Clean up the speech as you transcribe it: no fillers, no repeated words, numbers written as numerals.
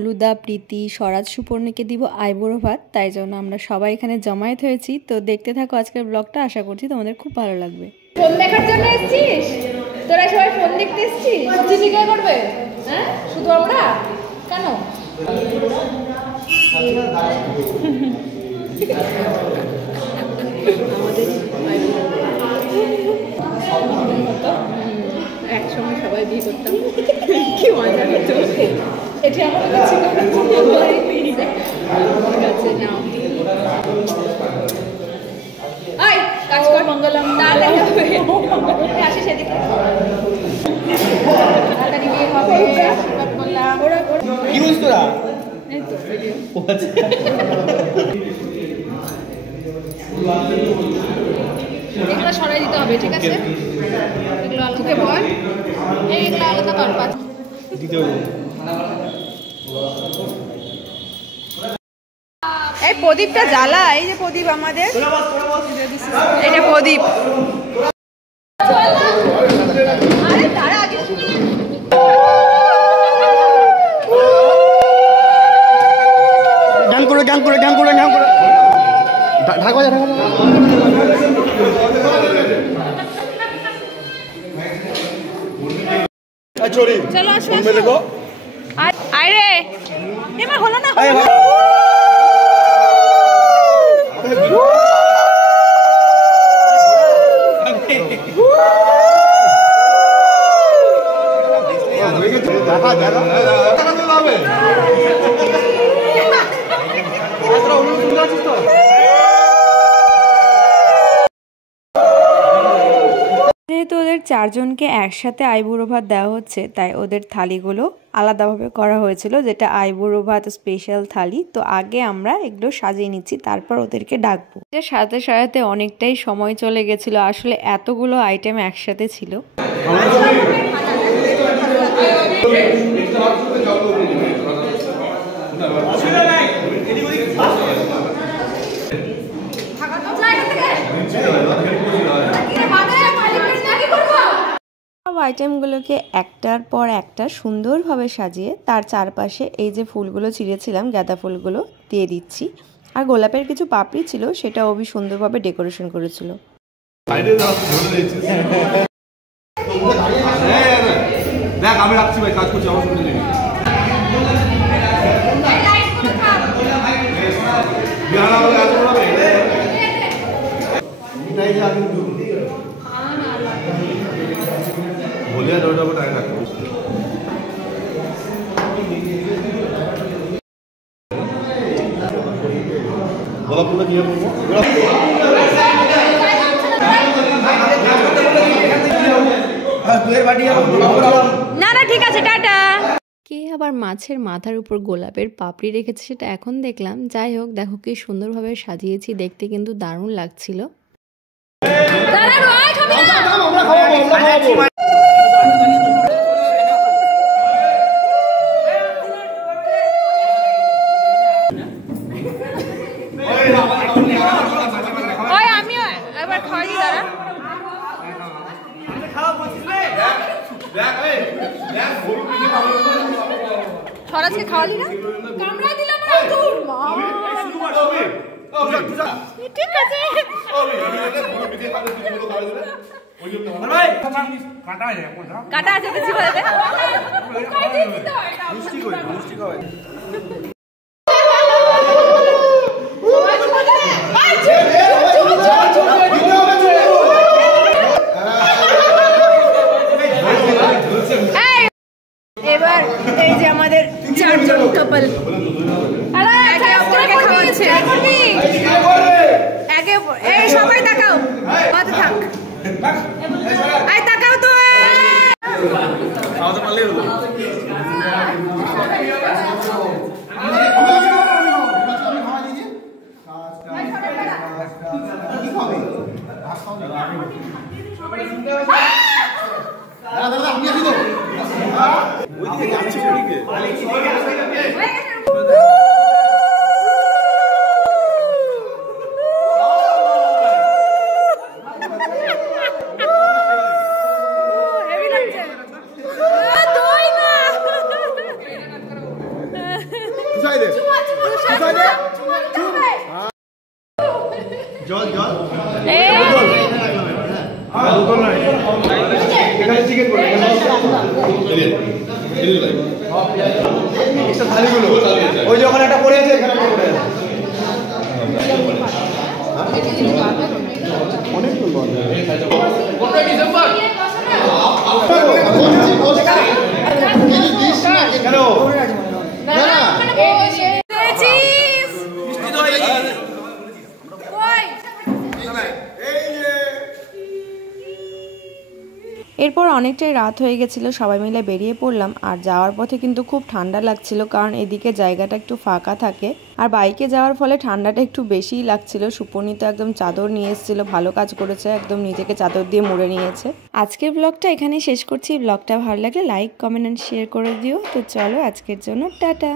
হলুদা, প্রীতি, স্বরাজ, সুপর্ণকে দিব আইবুড়ো ভাত, তাই জন্য আমরা সবাই এখানে জমায়েত হয়েছি। তো দেখতে থাকো আজকের ব্লগটা, আশা করছি তোমাদের খুব ভালো লাগবে। ফোন দেখার জন্য এসেছিস? তোরা সবাই ফোন দেখতে এসেছিস? চিনি কে করবে? হ্যাঁ, শুধু আমরা? কেন? একসঙ্গে সবাই বিয়ে করতাম, কি মজা হতো। এটা আমার কাছে নাও কাজ কর, মঙ্গলম তাড়াতাড়ি হবে, আসিস এদিকে, তাড়াতাড়ি বিয়ে হবে, আশীর্বাদ করলাম। কি বলছিস তোরা? এই তো ভিডিও। এগুলো সরাই দিতে হবে, ঠিক আছে? এগুলো আলাদা বল, এগুলো আলাদা কর, পাঁচ দিতে হবে। এই প্রদীপটা জ্বালা, এই যে প্রদীপ আমাদের, এটা প্রদীপ। আরে তারা আগে ডান করে ডান করে ডান করে ডান করে ঢাকা ঢাকা চোরি চলো আসো আসো দেখো। আরে এমা হলো না, যেহেতু ওদের চারজনকে একসাথে আইবুড়ো ভাত দেওয়া হচ্ছে, তাই ওদের থালিগুলো আলাদাভাবে করা হয়েছিল, যেটা আইবুড়ো ভাত স্পেশাল থালি। তো আগে আমরা এগুলো সাজিয়ে নিচ্ছি, তারপর ওদেরকে ডাকবো। সাথে সাথে অনেকটাই সময় চলে গেছিল, আসলে এতগুলো আইটেম একসাথে ছিল। সব আইটেমগুলোকে একটার পর একটা সুন্দরভাবে সাজিয়ে তার চারপাশে এই যে ফুলগুলো ছিঁড়েছিলাম, গাঁদা ফুলগুলো দিয়ে দিচ্ছি। আর গোলাপের কিছু পাপড়ি ছিল, সেটা অবি সুন্দরভাবে ডেকোরেশন করেছিল। দেখ আমি রাখছি ভাই, কাজ করছি, আমার শুনে নেই। বলিয়া দৌড়া টাইম রাখবো। গোলাপ ফুলটা কি করবো? না না ঠিক আছে, টাটা। কে আবার মাছের মাথার উপর গোলাপের পাপড়ি রেখেছে সেটা এখন দেখলাম। যাই হোক, দেখো কি সুন্দরভাবে সাজিয়েছি, দেখতে কিন্তু দারুণ লাগছিল। আমিও এবার খাওয়াই, দাঁড়া। স্বরাজকে খাওয়ালি না? কামড়া দিলাম না, দূর মা। ঠিক আছে, কাটা আছে বেশি করে দে। মিষ্টি কই, মিষ্টি কই। এবার এই যে আমাদের চারজন কাপল একে অপরকে খাওয়াচ্ছে। একে এই সবাই তাকাও, মাথা থাক, আই তাকাও তো। খাওয়াতে পারলেই হলো। থালিগুলো ওই যে ওখানে একটা পড়ে আছে, এখানে একটা পড়ে আছে। অনেক এরপর অনেকটাই রাত হয়ে গেছিল, সবাই মিলে বেরিয়ে পড়লাম। আর যাওয়ার পথে কিন্তু খুব ঠান্ডা লাগছিল, কারণ এদিকে জায়গাটা একটু ফাঁকা থাকে আর বাইকে যাওয়ার ফলে ঠান্ডাটা একটু বেশিই লাগছিল। সুপর্ণি তো একদম চাদর নিয়ে এসেছিল, ভালো কাজ করেছে, একদম নিজেকে চাদর দিয়ে মুড়ে নিয়েছে। আজকের ব্লগটা এখানেই শেষ করছি। ব্লগটা ভালো লাগলে লাইক, কমেন্ট অ্যান্ড শেয়ার করে দিও। তো চলো আজকের জন্য টাটা।